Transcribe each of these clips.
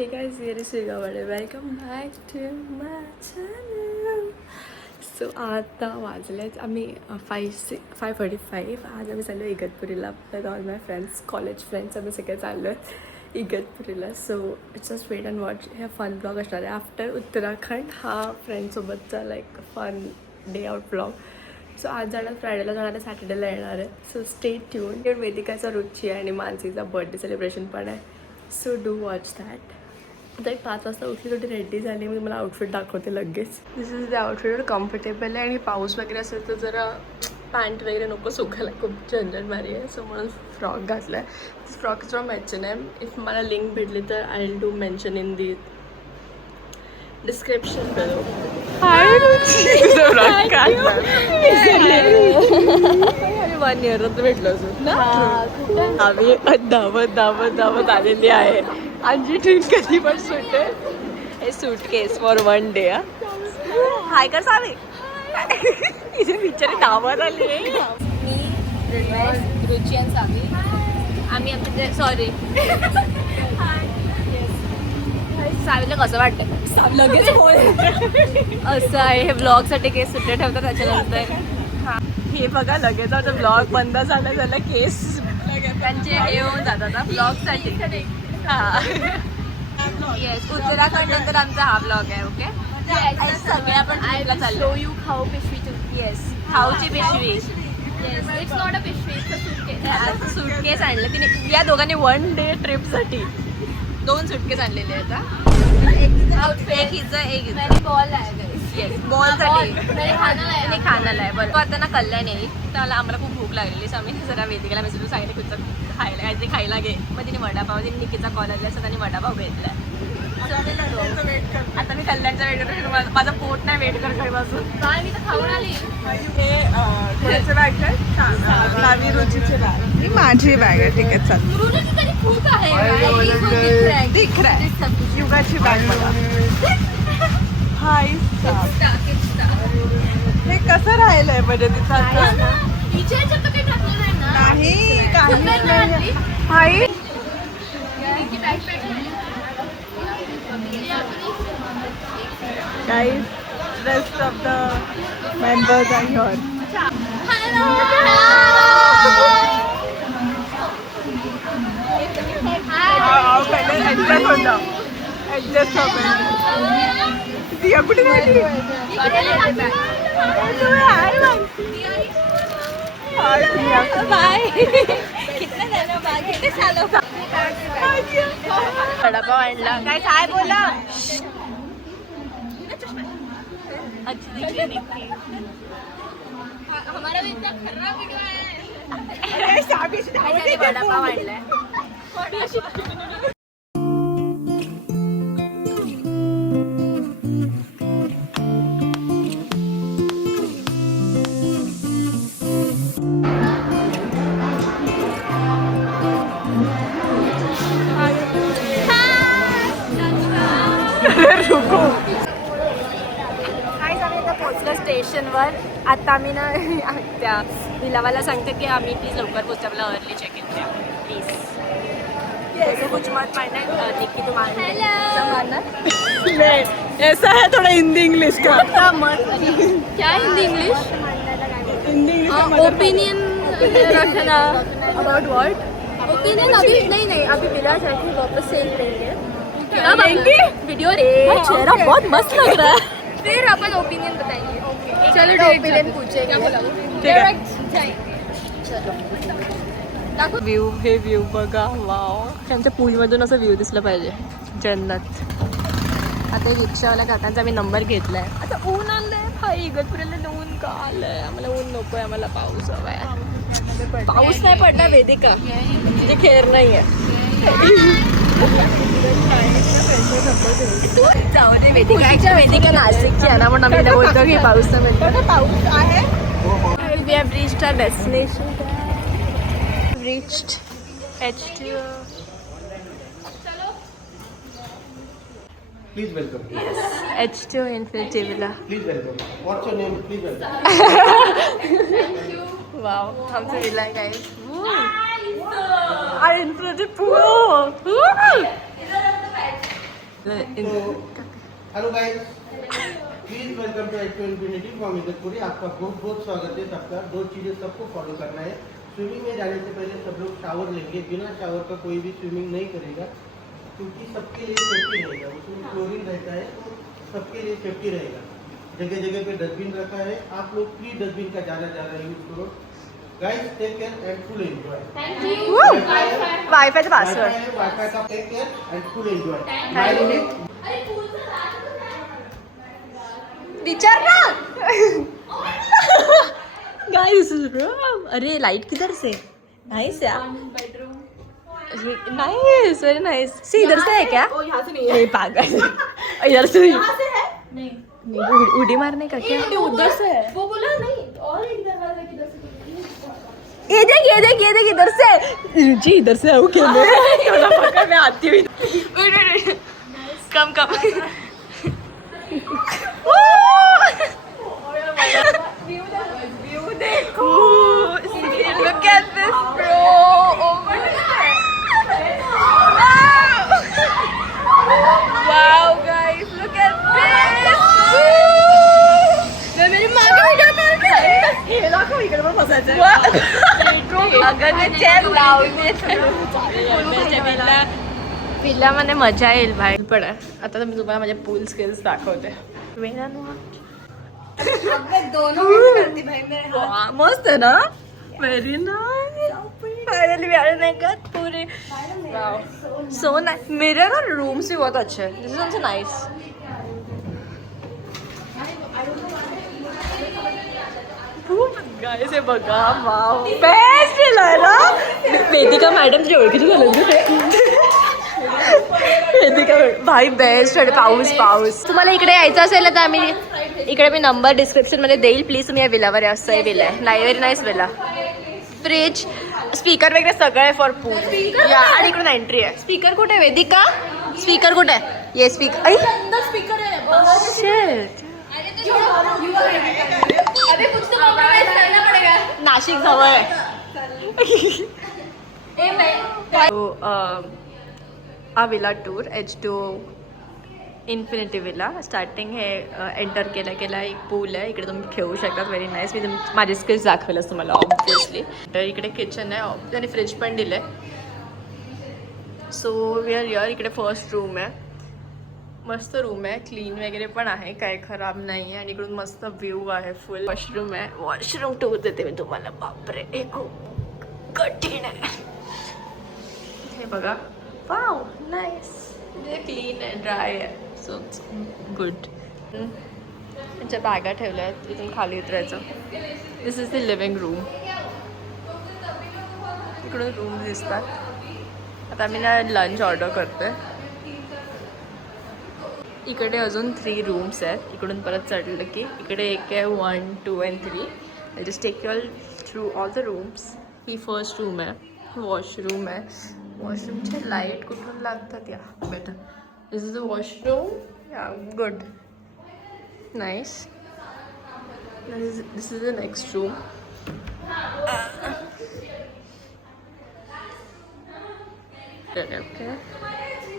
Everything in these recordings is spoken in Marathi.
Hey guys, here is Srigavalde. Welcome back to my channel. So आता वाजलेत आम्ही 5:45. आज आम्ही चाललो इगतपुरीला with all my friends, college friends. आम्ही सगळे चाललो आहेत इगतपुरीला. So it's just wait and watch. हे फन ब्लॉग असणार आहे आफ्टर उत्तराखंड. हा फ्रेंड्ससोबतचा like fun day out blog. So आज जाणार, फ्रायडेला जाणार आहे, सॅटर्डेला येणार आहे. So stay tune. वेदिकाचा रुची आहे आणि मानसीचा बर्थडे सेलिब्रेशन पण आहे. So do watch that. आता 5 वाजता उठली, थोडी रेडी झाली. मी मला आउटफिट दाखवते लगेच. दिस इज द आउटफिट. कम्फर्टेबल आहे आणि पाऊस वगैरे असेल तर जरा पॅन्ट वगैरे नको सुकायला, खूप झंझट मारी आहे. सो म्हणून फ्रॉक घातला आहे. Frock from H&M. इफ मला लिंक भेटली तर I will do mention in the description below. Hi आम्ही 1 year भेटलो असून ना. आम्ही धावत आलेली आहे. आमची ट्रिप कधी पण सुटेल. हे सूटकेस फॉर 1 day. हाय कर सावी. इथे बिचारी धावत आली. मी रुची आणि सावी आम्ही आमच्या सॉरी सावीला कसं वाटतं लगेच असं आहे. हे ब्लॉगसाठी केस सुट्टे ठेवतात त्याच्यानंतर. हां हे बघा लगेच आता ब्लॉग बंद झाला केस त्यांचे हे होऊन जातात ब्लॉगसाठी. हां येस, उत्तराखंड नंतर आमचा हा ब्लॉग आहे. ओके सगळे आपण ट्रिपला चाललो. यू खाऊ पिशवी तू. येस, खाऊची पिशवी. इट्स नॉट अ पिशवी, इट्स अ सूटकेस. सूटकेस आणलं तिने. या दोघांनी 1 day ट्रिपसाठी 2 सूटकेस आणलेले आहेत. एक हिचं एक हिचं. मैंने बॉल लाया गाइस. येस, बॉलसाठी. मैंने खाना लाया. आणि खाना लाय. बरं, तो आता ना कल्याण येईल तर आम्हाला खूप भूक लागलेली. सो आम्ही जरा वेदिकाला मेसेज सांगितलं कुठचं खायला, काहीतरी खायला घे. मग तिने वडापाव, तिने निकीचा कॉल आला असं त्यांनी वडापाव घेतला. आता मी कल्याणचा वेट करतो. माझं पोट नाही वेट करत घरीपासून. काय मी तर खाऊन आली. कोणाचे बॅग आहे? नावी रुचीचे बॅग. ही माझी बॅग आहे. ठीक आहे चल. रुची तरी खूप आहे. ये खूप दिख रहा है. दिख रहा है. युगाची बॅग बघा. हाय हे कसं राहिलंय म्हणजे तिथं? विचारायचं तर काही टाकलं नाही ना. नाही काही नाही. हाय की bag pet guys, rest of the members are here. पहिले ऍडजस्ट हो जाओ. ऍडजस्ट हो पहिले. दिया कुठे राहिली? वडापाव आणला. काय काय बोला. हमारा भी इतना खर्रा वीडियो है. वडापाव आणलाय. स्टेशनवर आता आम्ही ना त्या विलावाला सांगते की आम्ही प्लीज लवकर पोहोचतो. आपला अर्ली चेक इन द्या प्लीज. कुछ मत मारना निक्की, तू मारना. ऐसा है थोड़ा हिंदी इंग्लिश का. क्या Hindi English? Hindi English opinion रखना. About what? ओपिनियन अभी नहीं अभी बिना जाके वापस सेल लेंगे. वीडियो रे चेहरा बहुत मस्त लग रहा है. फिर अपन ओपिनियन बताएंगे. चलो ओपिनियन पूछे. क्या बोला? डायरेक्ट दाखव. व्ह्यू. हे व्ह्यू बघा. वाव. त्यांच्या पूलमधून असं व्ह्यू दिसलं पाहिजे. जन्नत. आता रिक्षावाल्या काकांचा मी नंबर घेतलाय. आता ऊन आलंय भाई. इगतपुरीला ऊन का आलंय? आम्हाला ऊन नकोय, आम्हाला पाऊस हवाय. पाऊस नाही पडला वेदिका, म्हणजे खेर नाही आहे. जाऊ दे. वेदिका नाशिकची आहे ना, म्हणून आम्ही तिला बोलतो की पाऊस नाही म्हणतो. पाऊस आहे. We have reached our destination. Reached H2. Please welcome. Yes, H2 Infinity Villa. Please welcome. What's your name? Please welcome. Wow, आमचं विला आहे guys. Our Infinity Pool. Hello guys, please welcome to H2 Infinity from Igatpuri. आपका बहुत बहुत स्वागत है सबका। 2 चीज़ें सबको फॉलो करना है। स्विमिंग में जाने से पहले सब लोग शावर लेंगे। बिना शावर का कोई भी स्विमिंग नहीं करेगा, क्योंकि सबके लिए सेफ्टी रहेगा। उसमें क्लोरीन रहता है, तो सबके लिए सेफ्टी रहेगा। जगह जगह पे डस्टबिन रखा है, आप लोग फ्री डस्टबिन का ज़्यादा यूज करो। Guys, take care and full enjoy. वाईफाईचा पासवर्ड वाईफाई का take care and full enjoy. विचार ना गाइस। अरे लाइट किधर से? नाइस यार, नाइस, वेरी नाइस। सी इधर से है क्या? यहाँ से नहीं है, नहीं पागल, इधर से नहीं। यहाँ से है नहीं, उड़ी मारने का क्या? उधर से है। वो बोला नहीं, और एक दरवाजा किधर से? ये देख ये देख ये देख, इधर से जी, इधर से आओ खेलने। थोड़ा पकड़, मैं आती हुई। कम कम। व्यू देखो, look at this bro, oh my god, wow guys, look at this. मेरी माँ का वीडियो कर रही है। हे दाखव, इकडे पण बसायचं. अगं ते चेअर लावते. पिल्लामध्ये मजा येईल भाई. पण आता मी तुम्हाला माझे पूल स्किल्स दाखवते. मस्त आहे ना, very nice. Finally we are in Igatpuri. So nice. Mirror और रूम्स भी बहुत अच्छे हैं. This is also nice. Guys हे बघा, वाव, बेस्ट आहे ना. वेदिका मॅडम तुझ्या ओळखीची झालं वेदिका भाई, बेस्ट आहे. पाऊस पाऊस. तुम्हाला इकडे यायचं असेल ना तर आम्ही इकडे मी नंबर डिस्क्रिप्शन मध्ये देईल. प्लीज तुम्ही या विलावर या. असं विला आहे, very nice villa. Fridge, speaker वगैरे सगळं आहे फॉर पूल. या आणि इकडून एंट्री आहे. स्पीकर कुठे आहे वेदिका? स्पीकर कुठे आहे? ये स्पीकर. स्पीकर है। अरे कुछ तो कॉम्प्रोमाइज करना पड़ेगा। नाशिक जवळ आहे. हा villa tour H2 infinity villa. Starting हे एंटर केल्या केल्या एक पूल आहे. इकडे तुम्ही खेळू शकता. Very nice. मी माझे स्किल्स दाखवेलच तुम्हाला ऑब्विसली. तर इकडे किचन आहे आणि फ्रीज पण दिलं आहे. So we are here. इकडे फर्स्ट रूम आहे. मस्त रूम आहे, क्लीन वगैरे पण आहे, काय खराब नाही आहे. आणि इकडून मस्त व्ह्यू आहे. फुल वॉशरूम आहे. वॉशरूम टूर देते मी तुम्हाला. बापरे, हे खूप कठीण आहे. हे बघा, वाव, नाईस. क्लीन आहे, ड्राय आहे. So good. त्यांच्या बॅगा ठेवल्या आहेत. तिथून खाली उतरायचं. दिस इज द लिव्हिंग रूम. इकडून रूम दिसतात. आता मी ना लंच ऑर्डर करते. इकडे अजून 3 रूम्स आहेत. इकडून परत चढलं की इकडे एक आहे 1, 2 and 3. I just take you all through all the rooms. ही फर्स्ट रूम आहे. वॉशरूम आहे. वॉशरूमचे लाईट कुठून लागतात yeah better. This is the washroom. Yeah good, nice. This is the next room. Okay,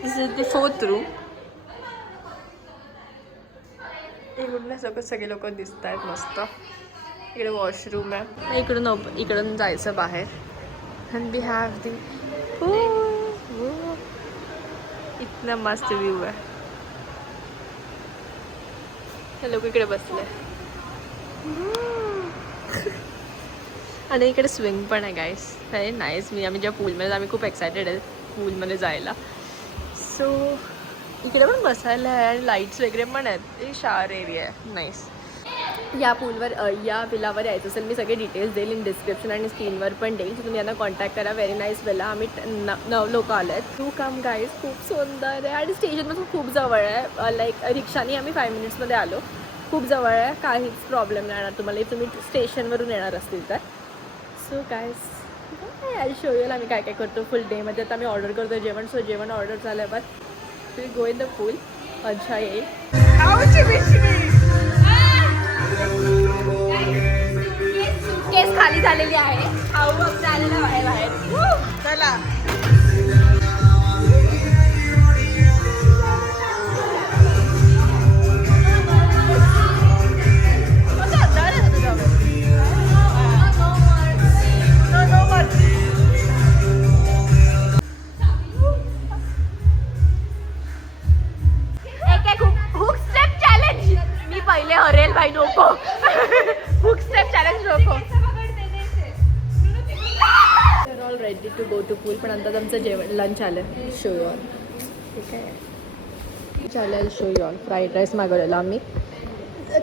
this is the 4th room. इकडून सगळे लोक दिसत आहेत मस्त. इकडे वॉशरूम आहे. इकडून जायचं बाहेर. अँड वी हॅव दी इतना मस्त व्ह्यू आहे. हे लोक इकडे बसले. आणि इकडे स्विंग पण आहे गाईस. Very nice. आम्ही ज्या पूलमध्ये आम्ही खूप एक्सायटेड आहे पूलमध्ये जायला. सो इकडे पण बसायला आहे आणि लाईट्स वगैरे पण आहेत. एक शावर एरिया आहे. नाईस. या पूलवर या विलावर यायचं असेल मी सगळे डिटेल्स देईल इन डिस्क्रिप्शन आणि स्क्रीनवर पण देईल. तर तुम्ही यांना कॉन्टॅक्ट करा. Very nice villa. आम्ही 9 लोक आले आहेत. To come guys. खूप सुंदर आहे आणि स्टेशनपासून खूप जवळ आहे. लाईक रिक्षाने आम्ही 5 मिनिट्समध्ये आलो. खूप जवळ आहे. काहीच प्रॉब्लेम नाही येणार तुम्हाला तुम्ही स्टेशनवरून येणार असतील तर. So guys I show you आम्ही काय काय करतो फुल डेमध्ये. आता आम्ही ऑर्डर करतो जेवण. सो जेवण ऑर्डर झाल्यावर we go in the pool. अच्छा येईल. केस खाली झालेली आहे. खाऊ आपलं आलेला आहे बाहेर. चला. चल भाई नको बुक स्टेप चॅलेंज नको. All ready to go to pool. पण नंतर आमचं जेवण लंच आलं. शो ऑन ठीक आहे चालेल. शो ऑन फ्राईड राईस मागवलेला आम्ही.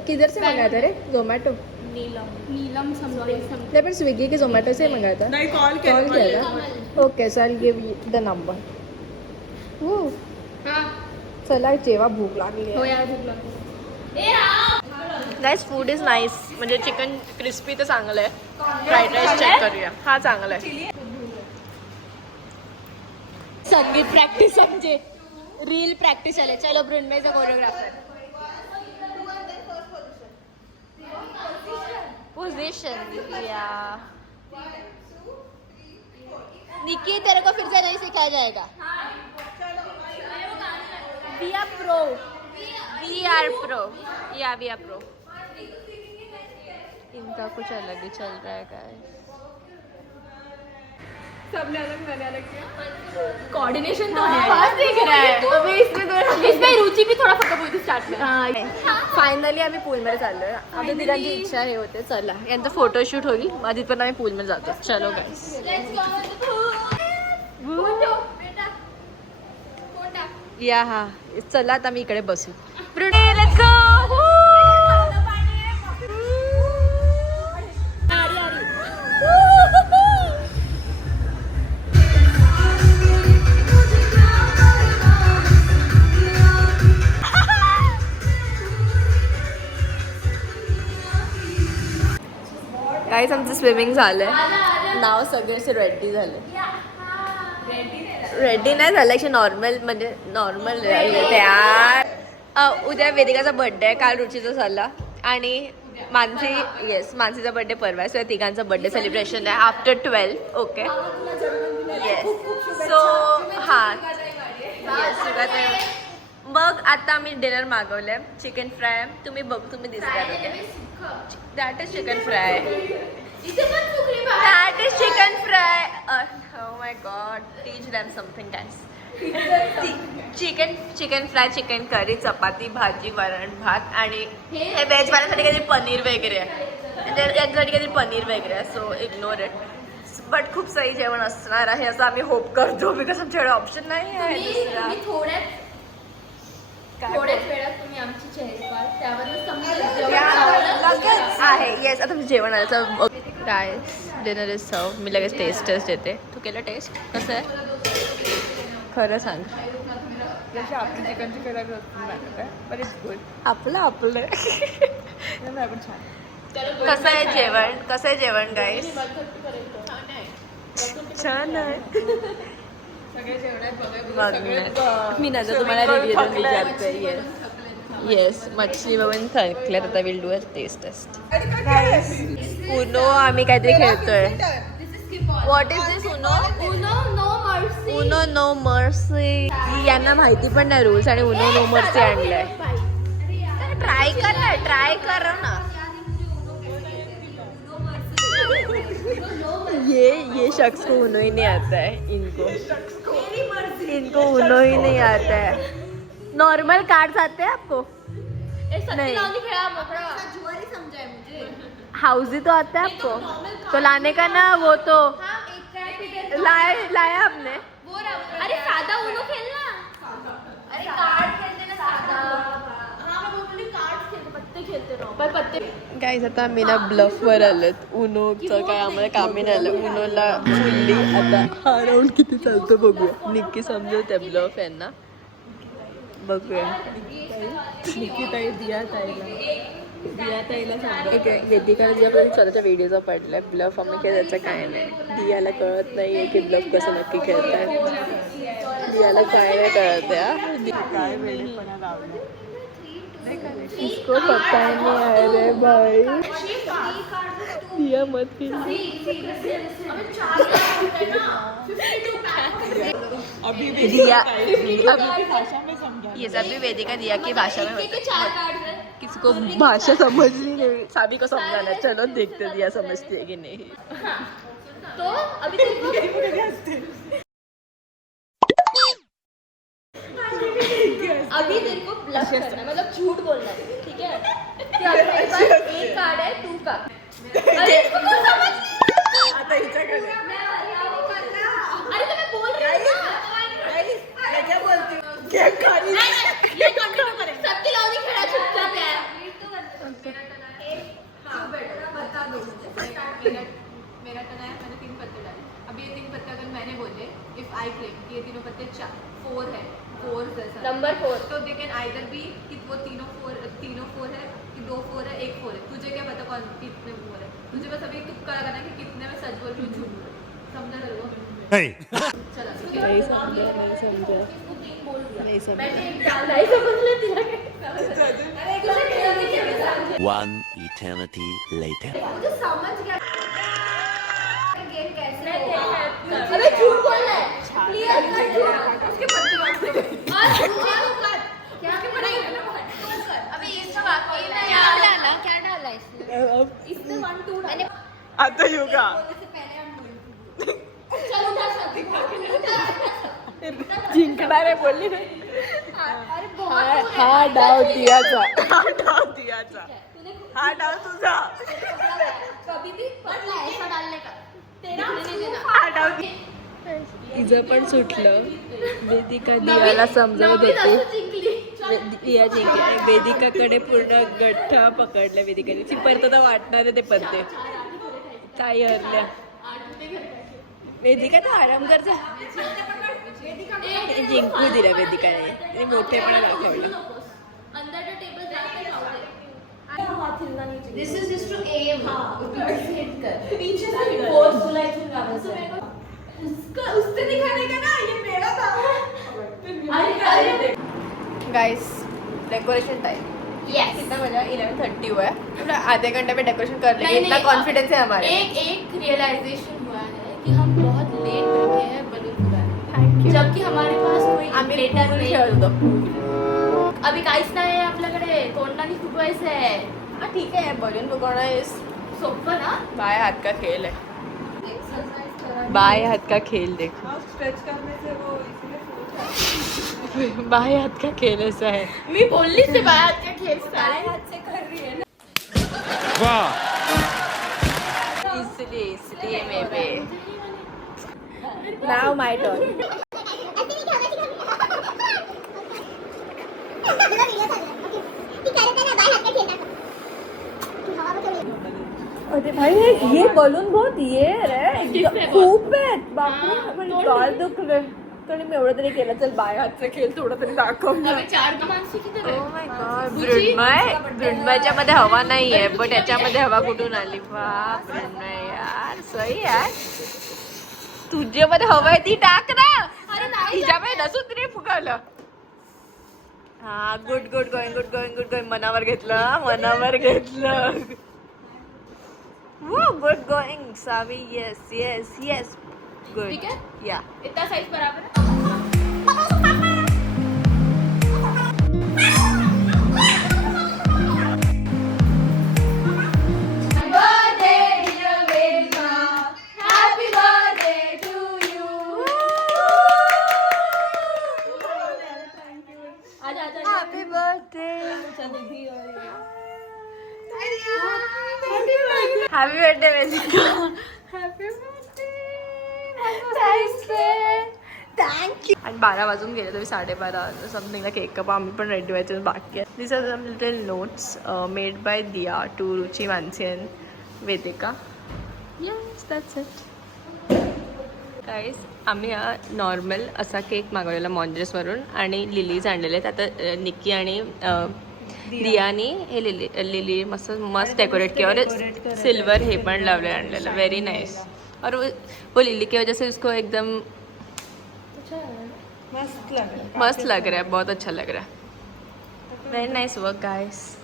किधर से मंगाया था रे? जोमॅटो नीलम समथिंग. नहीं पर स्विगी के जोमेटो से मंगाया था. नहीं कॉल कॉल किया था. Okay so I give the number. हां चला जेव्हा भूक लागली हो यार भूक लागली. Guys food is nice. म्हणजे चिकन क्रिस्पी तर चांगलं आहे. फ्राईड राईस चेक करूया. हा चांगला आहे. संगीत प्रॅक्टिस म्हणजे रील प्रॅक्टिस आले. चलो ब्रुनमेचा कोरिओग्राफर. पोजीशन या निकी तेरे को फिर से नहीं सिखाया जाएगा. We are pro. We are pro. या वी आर प्रो. इनका कुछ अलग ही चल रहा है गाइस. सबने अलग मैंने अलग किया. कोऑर्डिनेशन तो फास्ट दिख रहा है. अबे इसमें रुचि भी थोड़ा फरक हुई थी स्टार्ट में. फायनली आम्ही पूलमध्ये चाललोय. आमच्या तिघांची इच्छा हे होते चला यांचा फोटोशूट होईल. आधी पण आम्ही पूलमध्ये जातो. चलो गाइस. या हा चला आता मी इकडे बसू. Let's go. काहीच आमचं स्विमिंग झालंय. नाव सगळे असे रेडी झाले. रेडी नाही झालं असे नॉर्मल म्हणजे नॉर्मल यार. उद्या वेदिकाचा बर्थडे आहे. काल रुचीचा झाला आणि मानसी येस मानसीचा बर्थडे परवा आहे. सो तिघांचा बर्थडे सेलिब्रेशन आहे आफ्टर 12. ओके येस सो हां येस. मग आता आम्ही डिनर मागवलं आहे. Chicken fry. तुम्ही दिसता. That is chicken fry. That is chicken fry. Oh my god, teach them something guys. Chicken fry, chicken curry, chapati, भाजी, वरण भात आणि हे व्हेज वाल्यासाठी काहीतरी पनीर वगैरे आहे. याच्यासाठी काहीतरी पनीर वगैरे आहे. So ignore it. बट खूप सही जेवण असणार आहे असं आम्ही होप करतो. बिकॉज आमच्याकडे ऑप्शन नाही आहे. थोड्याच वेळात तुम्ही आमची चेहरे पाल त्यावर आहे. येस आता जेवण आलं. काय डिनर इज सर्व. मी लगेच टेस्ट देते. तू केलं टेस्ट कसं आहे खरं सांग. जशी आपली चिकनची कलर लागत आहे बट इट्स गुड. आपलं पण छान. कसं आहे जेवण गाईस. छान आहे. सगळे जेवण आहेत बघा. मी नजर तुम्हाला रिव्ह्यू विचारते. येस मछली बघून थकल्यात. आता will do a test test. Uno आम्ही काहीतरी खेळतोय. What is this Uno? Uno no mercy. यांना माहिती पण नाही रूल्स आणि उनो नो मर्सी आणलंय. ट्राय कर ना. ये शख्स को उनो ही नहीं आता है. इनको उनो ही नहीं आता है. नॉर्मल कार्ड्स आते हैं आपको? नहीं. हाउसी तो आता है आपको? तो लाने का ना वो तो लाया आपने. अरे साधा उनो खेलना. अरे कार्ड खेलते ना साधा. हाँ मैं बोल रही कार्ड्स खेलते पत्ते खेलते रहो. पर पत्ते गाईज आता आम्ही ना ब्लफवर आलोत. उनोचं काय आम्हाला कामी नाही आलं. उनोला फुल्ली आता हा राऊंड किती चालतो बघूया. निक्की समजवते ब्लफ यांना. बघूया. निकिताई दिया ताईला सांगा. वेदिकाला दियापर्यंत स्वतःच्या व्हिडिओचा पडलाय. ब्लफ आम्ही खेळायचं काय नाही. दियाला कळत नाही आहे की ब्लफ कसं नक्की खेळतायत. दियाला काय नाही कळत आहे. काय वेळेपणा लावला. इसको पता नहीं है रे भाई. दिया मत खेल. अभी दिया अभी भाषा में समझा. ये सब भी वेदिका दिया की भाषा में होता है. किसी को भाषा समझनी नहीं. सभी को समझाना. चलो देखते दिया समझती है कि नहीं. तो अभी अभी तेरे को ब्लफ करना है, मतलब झूठ बोलना है, ठीक है? कि अगर मेरे पास एक कार्ड है तू का, अरे इसको कौन समझ? आता हिच्याकडे अरे तो मैं बोल रही हूँ ना, क्या बोलती हूँ क्या खाली ये कंटिन्यू करें, सबकी लाओ नहीं खेला चुपचाप यार। बता दो मुझे। मेरा टर्न है, मैंने 3 पत्ते डाले। अब ये 3 पत्ते अगर मैंने बोले, इफ आई क्लेम कि ये तीनों पत्ते 4 है, 4 जैसा नंबर 4 तो दे कैन आइदर बी कि वो तीनों 4 है कि 2 4 है 1 4 है। तुझे क्या पता कौन कितने 4 है? तुझे बस अभी तुक्का लगाना है कि कितने में सच बोल रही हूँ झूठ बोल रही हूँ। समझा तेरे को? चला नहीं समझा नहीं समझा नहीं समझा मैंने एक डाला ही समझ लेती है। One eternity later. मुझे समझ गया गेम कैसे होगा। अबे झूठ बोल रहा है, क्लियर कर झूठ। उसके पत्ते बात कर और झूठ कर क्या नहीं अबे ये सब आके क्या डाला इसने 1 2 डाला। आता योगा चल उठा जिंकणार आहे बोलली ना अरे बहुत हा डाव दियाचा हा डाव तुझा कभी भी पतला ऐसा डालने का तेरा नहीं देना। हा डाव तिचं पण सुटलं. वेदिका दियाला समजावत होती. दिया जिंकली आणि वेदिकाकडे पूर्ण गठ्ठ पकडलं वेदिकाने. ती परत आता वाटणार आहे ते पत्ते. ताई हरल्या. वेदिका तर आराम कर जा. जिंकू दिलं वेदिकाने. तिने मोठेपणा दाखवला. अंदर जो टेबल जाके खाओ this is just to um hit कर पीछे से फोर्स बुलाई थी उसका उससे दिखाने का ना ये मेरा था। अरे गाइस डेकोरेशन टाइम यस कितना बजा 11:30 हुआ है. मतलब आधे घंटे में डेकोरेशन कर लेंगे. नहीं, इतना नहीं, कॉन्फिडेंस है हमारे. एक रियलाइजेशन हुआ है कि हम बहुत लेट बैठे हैं बलून फुलाने, थँक यू. जबकि हमारे पास कोई आम्ही लेटर पूल नाही. खेळत होतो. अभी काहीच नाही आहे आपल्याकडे. कोणाला फुटवायचं आहे. हा ठीक आहे. बलून फुगवणं इज सोपं ना. बाय हाथ का खेल है. बाय हाथ का खेल देखो. स्ट्रेच करने से वो इसलिए बाय हाथ का खेल ऐसा है. मी बोलली ते बाहेर का खेळ हात से कर रही है ना. इसलिए मैं भी. नाउ माय टर्न. अरे भाई ये बलून बहुत ये रे खूप आहेत. बापरे गाल दुखले. तरी मी एवढं तरी केलं. चल बाय हातचा खेळ थोडं तरी दाखव ना. अबे 4 माणसं किती ओ माय गॉड. मृण्मयच्या मध्ये हवा नाहीये बट याच्यामध्ये हवा कुठून आली. बाप मृण्मय यार सही यार. तुझ्यामध्ये हवा आहे ती टाक ना. तिच्यामध्ये नसून तिने फुगवलं. हा good good going good going good going. मनावर घेतलं. Good going Savi. Yes yes yes good. ठीक है? या इतना साइज बराबर है. Happy birthday. Happy birthday Vedika. Happy birthday. Thank you. आणि 12 वाजून गेले तरी 12:30 समथिंगला केक कापा. आम्ही पण रेडी व्हायचं बाकी आहे. This are some little notes made by Diya to Ruchi Mansi and Vedika. Yes that's it. Guys आम्ही नॉर्मल असा केक मागवलेला मॉन्जरेसवरून आणि लिलीज आणलेले आहेत. आता निक्की आणि दियानी हे लिली मस्त डेकोरेट किया और सिल्वर हे पण लावले आणलेलं. Very nice. और वो लिली की वजह से उसको एकदम मस्त लग रहा है. बहुत अच्छा लग रहा है. Very nice work guys.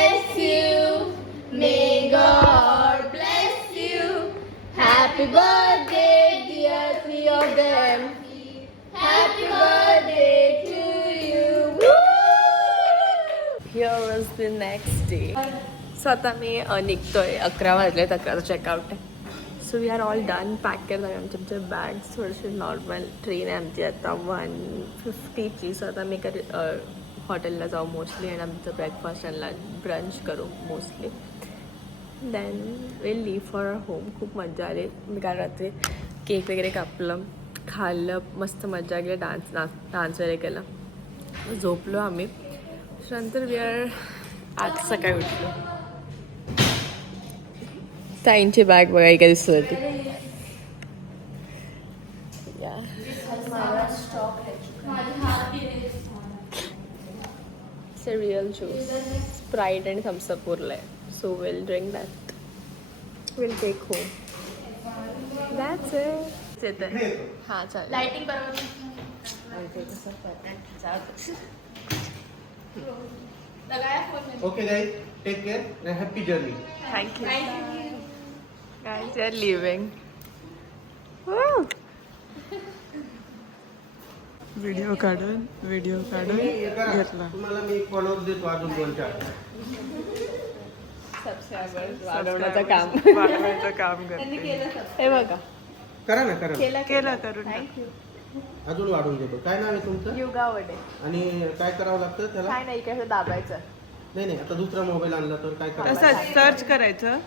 bless you. May God bless you. Happy birthday, dear three of them. Happy birthday to you. Woo! Here was the next day. So आता मी निघतोय 11 वाजले 11चं चेकआउट आहे. So we are all done. Pack करत आहे आमचे बॅग्स. थोडेसे नॉर्मल ट्रेन आहे आमची आता 1:50ची. सो आता मी हॉटेलला जाऊ मोस्टली आणि आमचं ब्रेकफास्ट आणि लंच ब्रंच करू mostly. Then will leave for our home. खूप मजा आली. मी काल रात्री केक वगैरे कापलं, खाल्लं, मस्त मजा केली, डान्स वगैरे केलं, झोपलो आम्ही. नंतर वी आर आज सकाळी उठलो. ताईंची बॅग बघा एका दिसत होती. रिअल ज्यूस, स्प्राईट आणि थम्सअप उरलाय. So will drink that. Will take home. That's it. हां चालेल. लाइटिंग बरोबर. लगाया फोन में. Okay guys, take care and happy journey. Thank you. Guys, they are leaving. Video काढून घेतला. तुम्हाला मी एक फॉलोअर देतो अजून 2-4. वाढवण्याचं काम. वाढवायचं काम करते. हे बघा. करा ना, करा. केलं करून. अजून वाढून देतो. काय नाव आहे तुमचं? युगावडे. आणि काय करावं लागतं त्याला? काय नाही, इकडे दाबायचं. नाही, आता दुसरा मोबाईल आणला तर काय करावं? तसंच सर्च करायचं.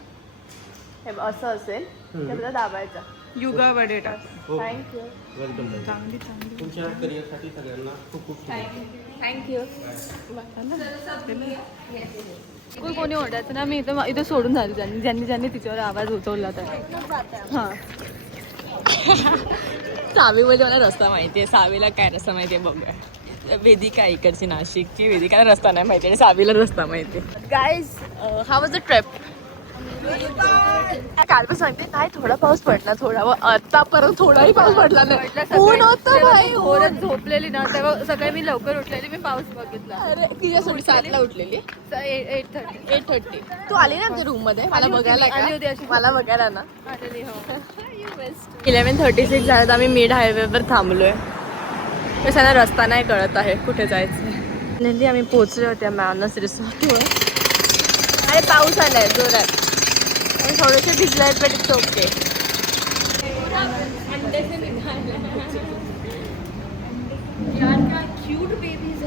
हे असं असेल तर दाबायचं. युगा वडे टाक. थँक्यू. वेलकम. चांगली तुमच्या करिअरसाठी सगळ्यांना खूप खूप शुभेच्छा. थँक्यू. कोणी ओरडायचं ना. मी इथं सोडून झाली ज्यांनी तिच्यावर आवाज उठवला तर. हां, सावीमध्ये मला रस्ता माहिती आहे. सावीला काय रस्ता माहिती आहे बघूया. वेदिका इकडची नाशिकची. वेदिकाला रस्ता नाही माहिती आणि सावीला रस्ता माहिती आहे. Guys, how was the trip? काल पण सांगते नाही, थोडा पाऊस पडला, थोडा. आता परत थोडाही पाऊस पडला नाही. ऊन होतं भाई. ओरत झोपलेली ना तेव्हा सकाळी मी लवकर उठलेली. मी पाऊस बघितला. अरे किती 7:30ला उठलेली. 8:30. तू आली ना आमच्या रूम मध्ये मला बघायला का? आली होती अशी. मला बघायला ना. आलेली, हो. 11:36 झालं. आम्ही मिड हायवेवर थांबलोय. कशाला रस्ता नाही कळत आहे कुठे जायचं. नेहमी आम्ही पोहोचलो होत्या मॅनस रिसॉर्टवर. अरे पाऊस आलाय जोरात आणि थोडेसे भिजलाय पण इट्स ओके. थोडे क्यूट बेबीज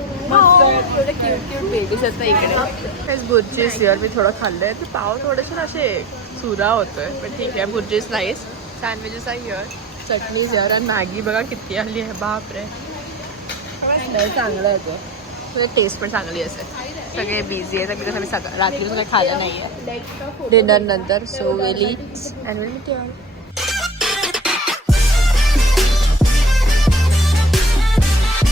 आहेत ना इकडे. बुर्जीस यार मी थोडं खाल्लंय. ते पाव थोडेसे असे चुरा होतोय पण ठीक आहे. बुर्जीस नाहीस. सँडविचेस आहे हिअर. चटणीज यार. आणि मॅगी बघा किती आली आहे. बापरे, चांगलं आहे तो. टेस्ट पण चांगली असेल. सगळे बिझी आहेत बिकॉज आम्ही रात्री काही खाल्लं नाही आहे डिनर नंतर. So will eat and will meet you all.